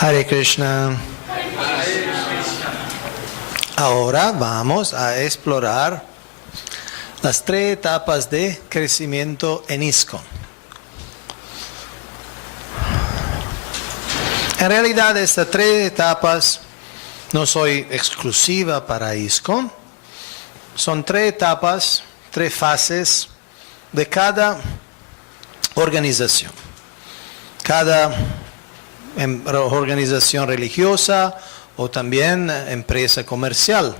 Hare Krishna. Ahora vamos a explorar las 3 etapas de crecimiento en ISKCON. En realidad estas 3 etapas no son exclusivas para ISKCON. Son 3 etapas, 3 fases de cada organización. Cada organización religiosa o también empresa comercial.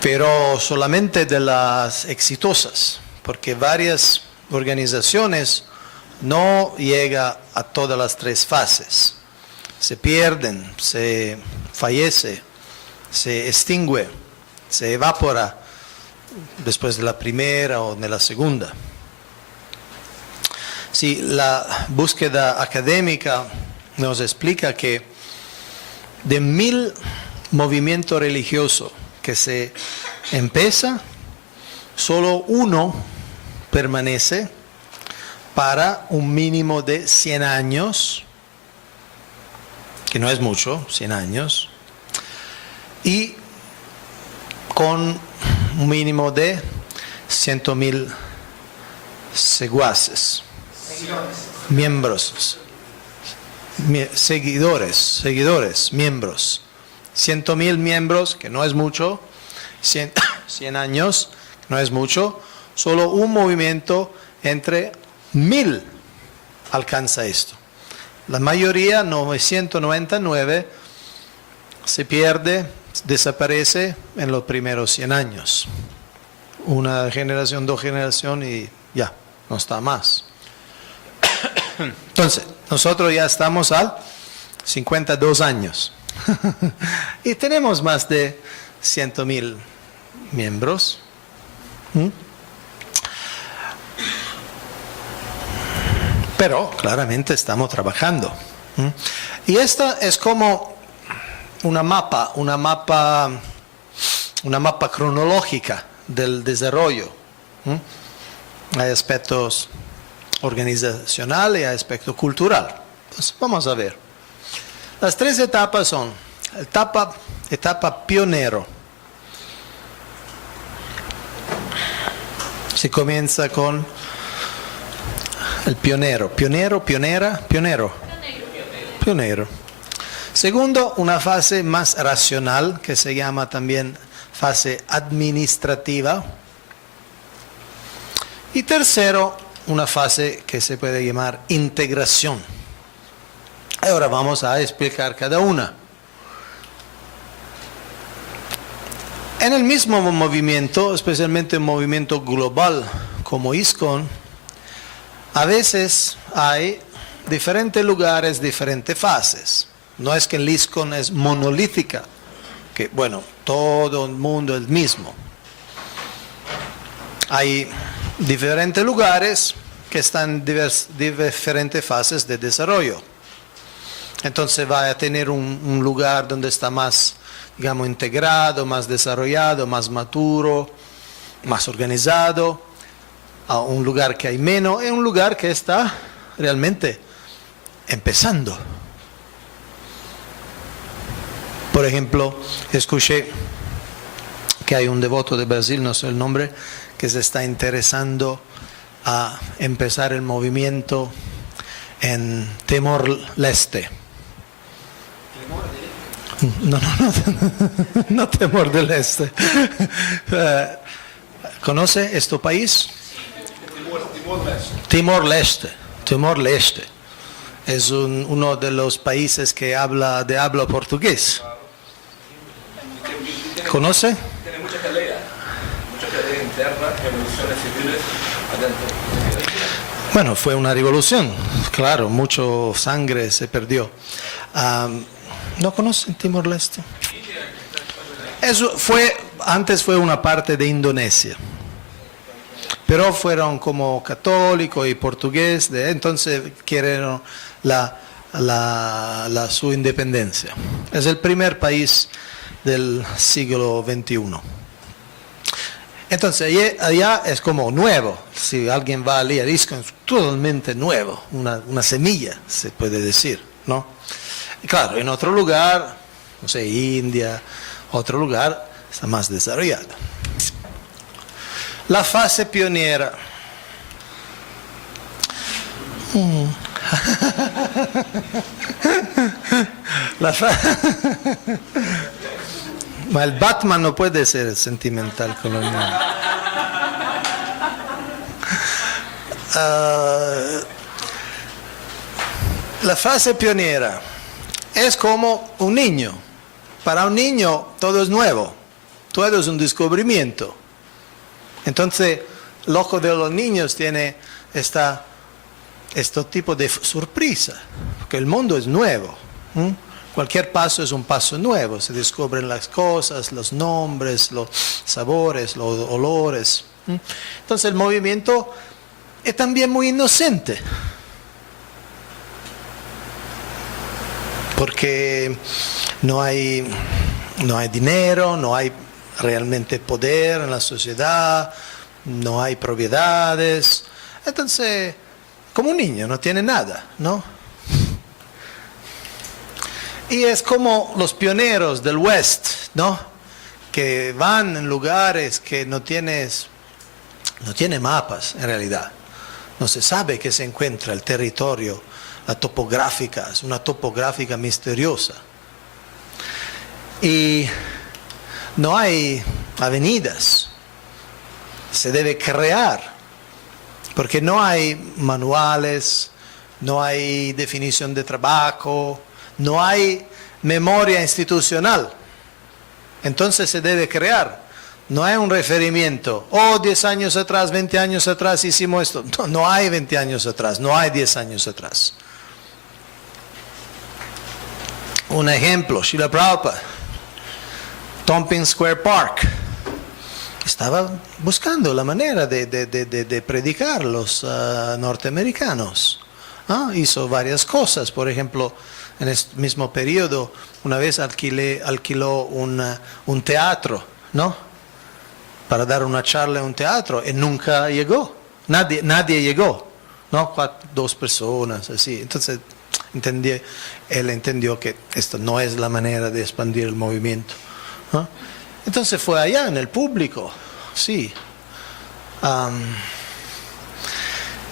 Pero solamente de las exitosas, porque varias organizaciones no llegan a todas las 3 fases. Se pierden, se fallece, se extingue, se evapora después de la primera o de la segunda. Sí, la búsqueda académica nos explica que de 1000 movimientos religiosos que se empieza, solo uno permanece para un mínimo de 100 años, que no es mucho, 100 años, y con un mínimo de 100.000 secuaces, miembros, seguidores, miembros. 100.000 miembros, que no es mucho, 100 años, no es mucho, solo un movimiento entre 1000 alcanza esto. La mayoría, 999, se pierde, desaparece en los primeros 100 años. Una generación, 2 generaciones y ya, no está más. Entonces, nosotros ya estamos a 52 años. Y tenemos más de 100.000 miembros. Pero claramente estamos trabajando. Y esta es como una mapa cronológica del desarrollo. Hay aspectos organizacionales y hay aspectos culturales. Entonces, vamos a ver. Las 3 etapas son etapa pionero. Se comienza con el pionero. Pionero. Segundo, una fase más racional que se llama también fase administrativa. Y tercero, una fase que se puede llamar integración. Ahora vamos a explicar cada una. En el mismo movimiento, especialmente un movimiento global como ISKCON, a veces hay diferentes lugares, diferentes fases. No es que el ISKCON es monolítica, que bueno, todo el mundo es el mismo. Hay diferentes lugares que están en diferentes fases de desarrollo. Entonces va a tener un lugar donde está más, digamos, integrado, más desarrollado, más maduro, más organizado, a un lugar que hay menos, y un lugar que está realmente empezando. Por ejemplo, escuché que hay un devoto de Brasil, no sé el nombre, que se está interesando a empezar el movimiento en Timor-Leste. No Timor del Este. ¿Conoce este país? Timor-Leste. Es uno de los países que habla portugués. ¿Conoce? Tiene mucha pelea interna, revoluciones civiles adentro. Bueno, fue una revolución, claro, mucho sangre se perdió. ¿No conocen Timor-Leste? Antes fue una parte de Indonesia, pero fueron como católicos y portugués, entonces quieren la su independencia. Es el primer del siglo XXI. Entonces allá es como nuevo. Si alguien va al Jalisco es totalmente nuevo, una semilla se puede decir, ¿no? Y claro, en otro lugar, no sé, India, otro lugar está más desarrollado. La fase pionera. Ma el Batman no puede ser sentimental con los niños. La fase pionera es como un niño. Para un niño todo es nuevo, todo es un descubrimiento. Entonces, el ojo de los niños tiene este tipo de sorpresa, porque el mundo es nuevo. Cualquier paso es un paso nuevo, se descubren las cosas, los nombres, los sabores, los olores. Entonces el movimiento es también muy inocente, porque no hay dinero, no hay realmente poder en la sociedad, no hay propiedades. Entonces, como un niño, no tiene nada, ¿no? Y es como los pioneros del West, ¿no? Que van en lugares que no tiene mapas en realidad. No se sabe que se encuentra el territorio, la topográfica, es una topográfica misteriosa. Y no hay avenidas, se debe crear, porque no hay manuales, no hay definición de trabajo, no hay memoria institucional. Entonces se debe crear. No hay un referimiento. 10 años atrás, 20 años atrás hicimos esto. No hay 20 años atrás, no hay 10 años atrás. Un ejemplo, Srila Prabhupada, Tompkins Square Park. Estaba buscando la manera de predicar a los norteamericanos. Hizo varias cosas. Por ejemplo, en este mismo periodo, una vez alquiló un teatro, ¿no? Para dar una charla en un teatro, y nunca llegó. Nadie llegó, ¿no? 2 personas, así. Entonces, él entendió que esto no es la manera de expandir el movimiento, ¿no? Entonces fue allá en el público, sí.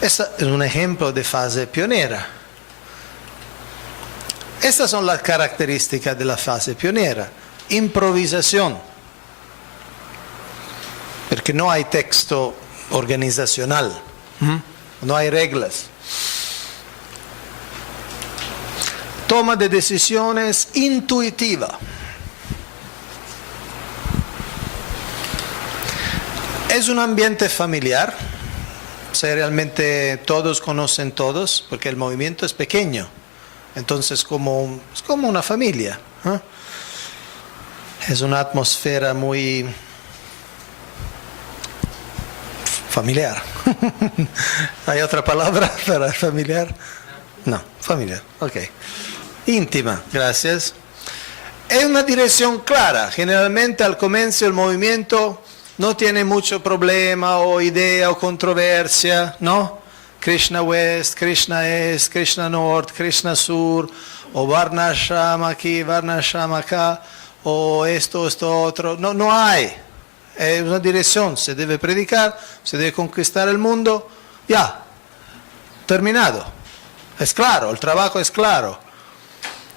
Este es un ejemplo de fase pionera. Estas son las características de la fase pionera. Improvisación, porque no hay texto organizacional, no hay reglas. Toma de decisiones intuitiva. Es un ambiente familiar, o sea, realmente todos conocen todos, porque el movimiento es pequeño, entonces es como una familia, ¿eh? Es una atmósfera muy familiar. ¿Hay otra palabra para familiar? No, familiar, ok. Íntima, gracias. Es una dirección clara. Generalmente al comienzo el movimiento no tiene mucho problema o idea o controversia, ¿no? Krishna West, Krishna Est, Krishna North, Krishna Sur, o Varnashama aquí, Varnashama acá, o esto otro. No hay. Es una dirección, se debe predicar, se debe conquistar el mundo, ya, terminado. Es claro, el trabajo es claro.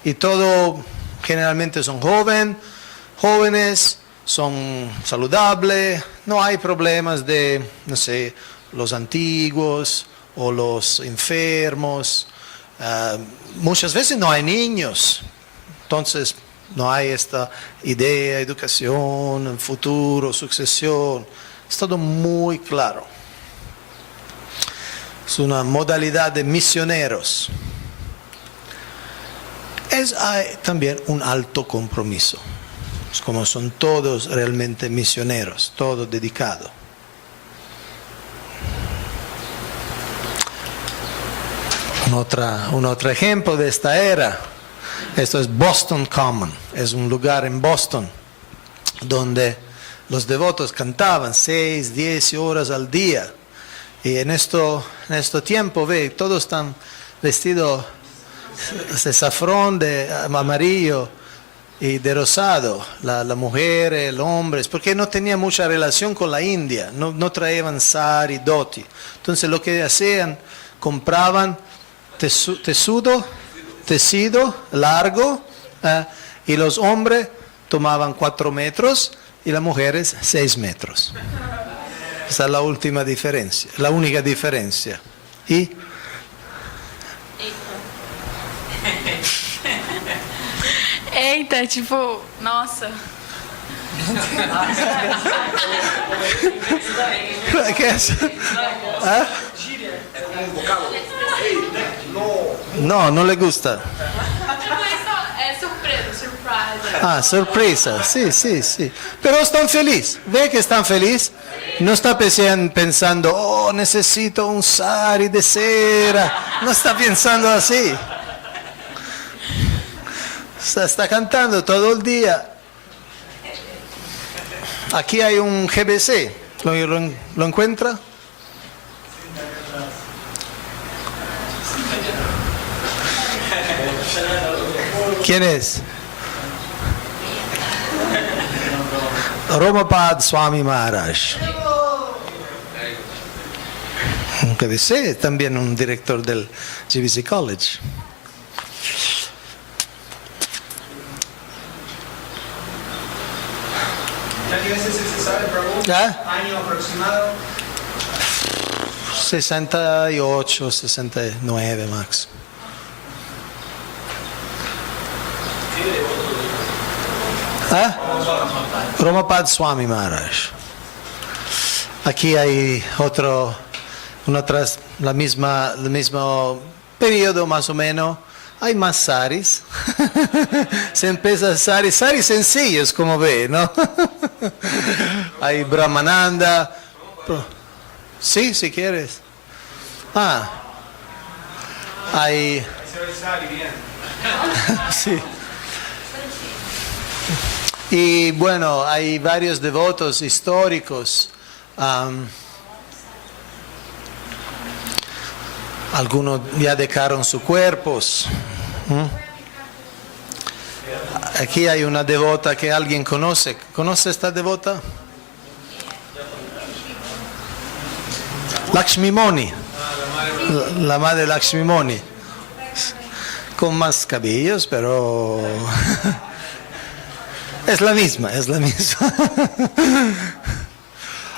Y todo, generalmente son jóvenes, son saludables, no hay problemas de, no sé, los antiguos o los enfermos. Muchas veces no hay niños, entonces no hay esta idea, educación, futuro, sucesión. Es todo muy claro. Es una modalidad de misioneros. Hay también un alto compromiso. Es como son todos realmente misioneros, todos dedicados. Un otro ejemplo de esta era, esto es Boston Common, es un lugar en Boston donde los devotos cantaban 6, 10 horas al día. Y en este tiempo, ve, todos están vestidos de safrón, de amarillo y de rosado, la mujer, el hombre, porque no tenía mucha relación con la India, no traían sari, dhoti. Entonces lo que hacían, compraban tecido largo, y los hombres tomaban 4 metros y las mujeres 6 metros. Esa es la última diferencia, la única diferencia. Y Eita, tipo, nossa. ¿qué es? ¿Ah? No le gusta. Tipo, é surpresa, surprise. Ah, sorpresa, sí. Pero están felices, ve que están felices. No está pensando, oh, necesito un sari de cera. No está pensando así. Está cantando todo el día. Aquí hay un GBC, ¿lo encuentra? ¿Quién es? Romapad Swami Maharaj. Un GBC, también un director del GBC College. ¿Qué veces se sabe, Prabhu? Año aproximado. 68, 69 max. Romapad Swami Maharaj. Aquí hay el mismo periodo más o menos. Hay más saris. Se empieza saris sencillos, como ve, ¿no? Hay Brahmananda. Sí, si quieres. Hay. Sí. Y bueno, hay varios devotos históricos. Algunos ya dejaron sus cuerpos. Aquí hay una devota que alguien conoce. ¿Conoce esta devota? Lakshmimoni. La madre Lakshmimoni. Con más cabellos, pero es la misma.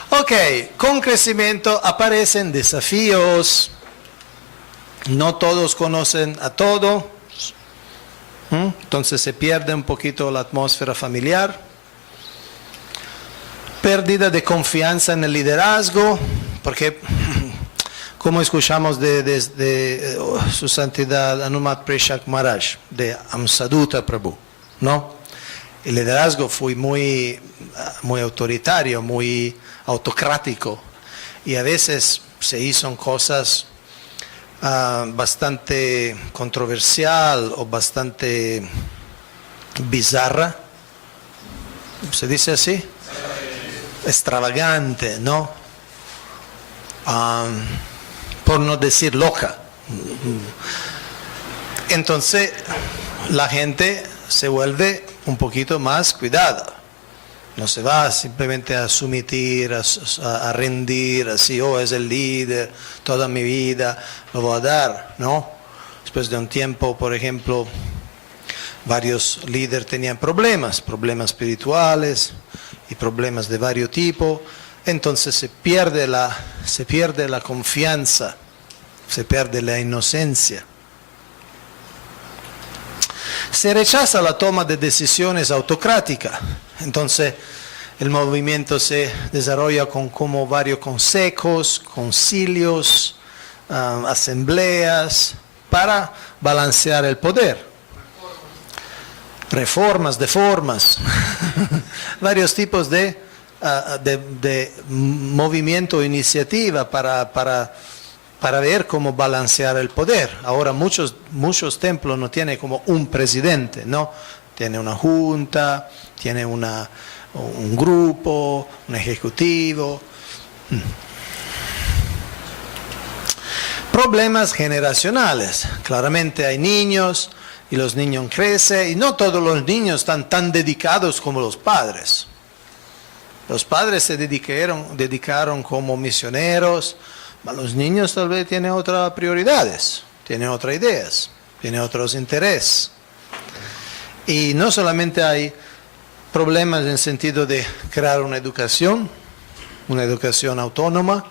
Ok, con crecimiento aparecen desafíos. No todos conocen a todo, entonces se pierde un poquito la atmósfera familiar. Pérdida de confianza en el liderazgo, porque como escuchamos de su santidad Hanumat Preshak Maharaj, de Amsaduta Prabhu, ¿no? El liderazgo fue muy autoritario, muy autocrático, y a veces se hizo cosas bastante controversial o bastante bizarra, se dice así, extravagante, ¿no? Por no decir loca. Entonces la gente se vuelve un poquito más cuidada. No se va simplemente a sumitir, a rendir, así, oh, es el líder, toda mi vida lo voy a dar, ¿no? Después de un tiempo, por ejemplo, varios líderes tenían problemas espirituales y problemas de varios tipos, entonces se pierde la confianza, se pierde la inocencia. Se rechaza la toma de decisiones autocráticas. Entonces el movimiento se desarrolla con como varios consejos, concilios, asambleas para balancear el poder. Reformas, deformas, varios tipos de movimiento, iniciativa para para ver cómo balancear el poder. Ahora muchos templos no tienen como un presidente, ¿no? Tiene una junta, tiene un grupo, un ejecutivo. Problemas generacionales. Claramente hay niños y los niños crecen y no todos los niños están tan dedicados como los padres. Los padres se dedicaron como misioneros, pero los niños tal vez tienen otras prioridades, tienen otras ideas, tienen otros intereses. Y no solamente hay problemas en el sentido de crear una educación autónoma,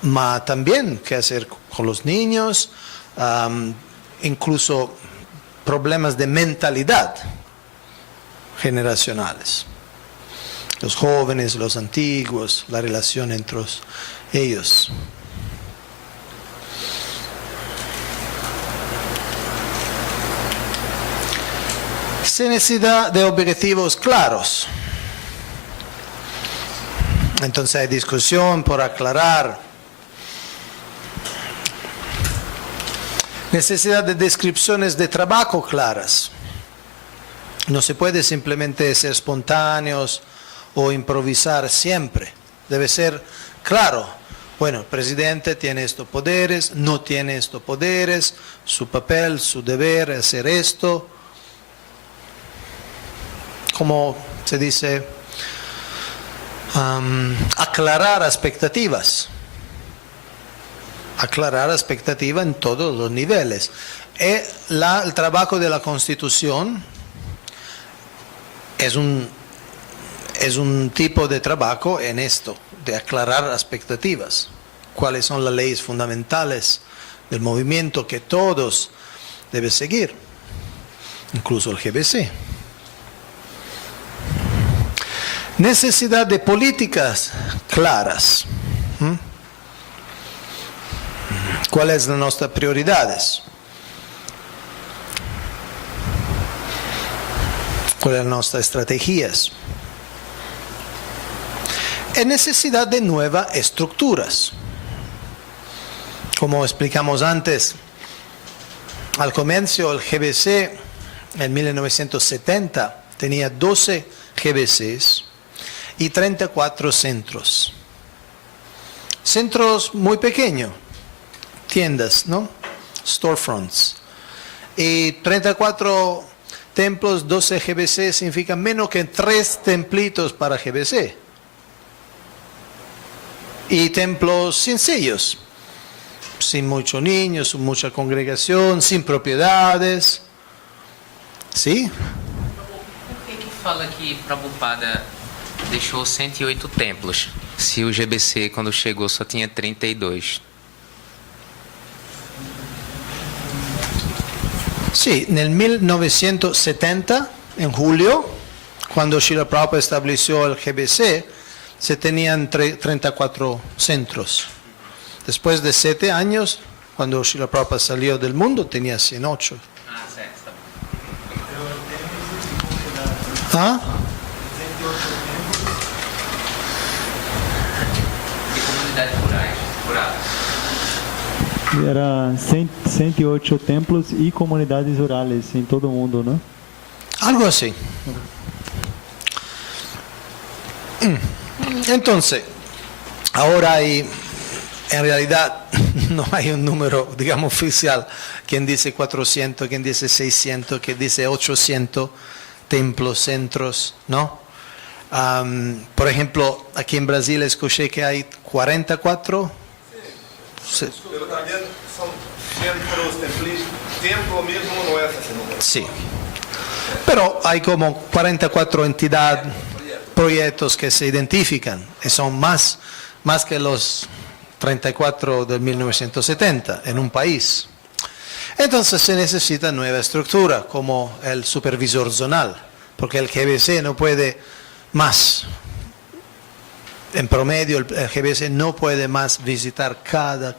pero también qué hacer con los niños, incluso problemas de mentalidad generacionales. Los jóvenes, los antiguos, la relación entre ellos. Se necesita de objetivos claros. Entonces hay discusión por aclarar. Necesidad de descripciones de trabajo claras. No se puede simplemente ser espontáneos o improvisar siempre. Debe ser claro. Bueno, el presidente tiene estos poderes, no tiene estos poderes, su papel, su deber es hacer esto. Como se dice, aclarar expectativas. Aclarar expectativas en todos los niveles. El trabajo de la Constitución es un tipo de trabajo en esto, de aclarar expectativas. Cuáles son las leyes fundamentales del movimiento que todos deben seguir, incluso el GBC. Necesidad de políticas claras. ¿Cuáles son nuestras prioridades? ¿Cuáles son nuestras estrategias? Es necesidad de nuevas estructuras. Como explicamos antes, al comienzo el GBC en 1970 tenía 12 GBCs y 34 centros. Centros muy pequeños, tiendas, ¿no? Storefronts. Y 34 templos, 12 GBC significa menos que 3 templitos para GBC. Y templos sencillos, sin muchos niños, sin mucha congregación, sin propiedades. ¿Sí? Por que fala que Prabhupada deixou 108 templos, se o GBC, quando chegou, só tinha 32? Sí, en 1970, en julio, cuando Srila Prabhupada estableció el GBC, se tenían 34 centros. Después de 7 años, cuando Srila Prabhupada salió del mundo, tenía 108. Ah, certo. ¿Ah? E comunidades rurais? Era 108 templos y comunidades rurales en todo el mundo, ¿no? Algo así. Entonces, ahora hay, en realidad, no hay un número, digamos, oficial. Quien dice 400, quien dice 600, quien dice 800 templos, centros, ¿no? Por ejemplo, aquí en Brasil escuché que hay 44. Sí. Pero también son centros, templo mismo no es ese número. Sí. Pero hay como 44 entidades, proyectos que se identifican y son más que los 34 de 1970 en un país. Entonces se necesita nueva estructura como el supervisor zonal, porque el GBC no puede más. En promedio el GBC no puede más visitar cada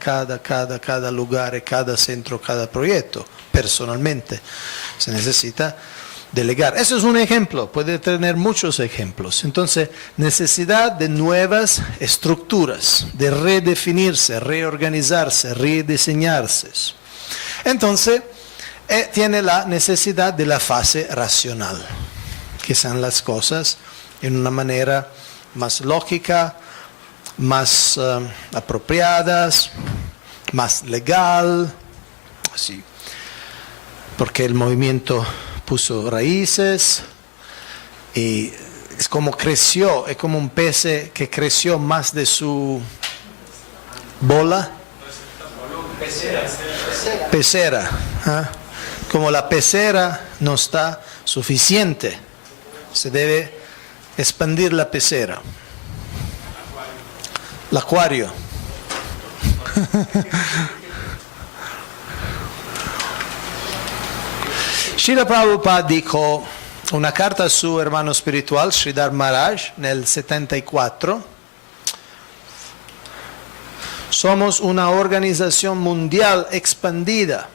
lugar, cada centro, cada proyecto personalmente. Se necesita delegar. Eso es un ejemplo, puede tener muchos ejemplos. Entonces, necesidad de nuevas estructuras, de redefinirse, reorganizarse, rediseñarse. Entonces, tiene la necesidad de la fase racional, que son las cosas en una manera más lógica, más apropiadas, más legal, así. Porque el movimiento puso raíces y es como creció, es como un pez que creció más de su bola. Pecera. ¿Ah? Como la pecera no está suficiente, se debe expandir la pecera. El acuario. Srila Prabhupada dijo una carta a su hermano espiritual, Sridhar Maharaj, nel 74. Somos una organización mundial expandida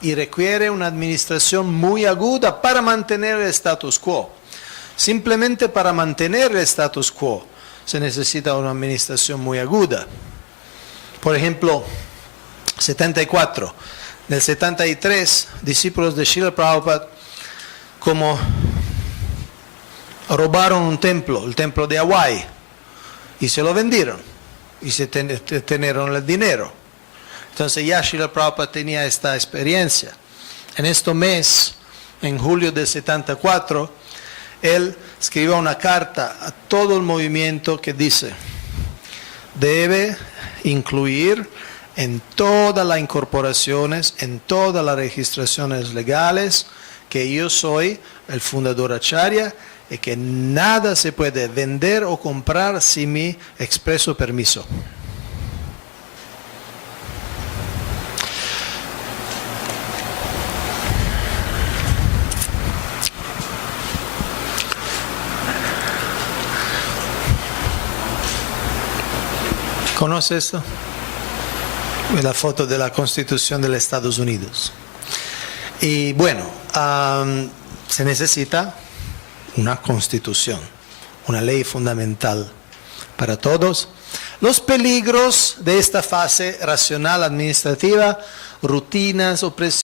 y requiere una administración muy aguda para mantener el status quo. Simplemente para mantener el status quo se necesita una administración muy aguda. Por ejemplo, 74. En el 73, discípulos de Srila Prabhupada, como robaron un templo, el templo de Hawái, y se lo vendieron, y se tenieron el dinero. Entonces ya Srila Prabhupada tenía esta experiencia. En este mes, en julio del 74, él escribió una carta a todo el movimiento que dice, debe incluir en todas las incorporaciones, en todas las registraciones legales, que yo soy el fundador Acharya y que nada se puede vender o comprar sin mi expreso permiso. ¿Conoce esto? Es la foto de la Constitución de los Estados Unidos. Y bueno, se necesita una constitución, una ley fundamental para todos. Los peligros de esta fase racional administrativa, rutinas, opresiones,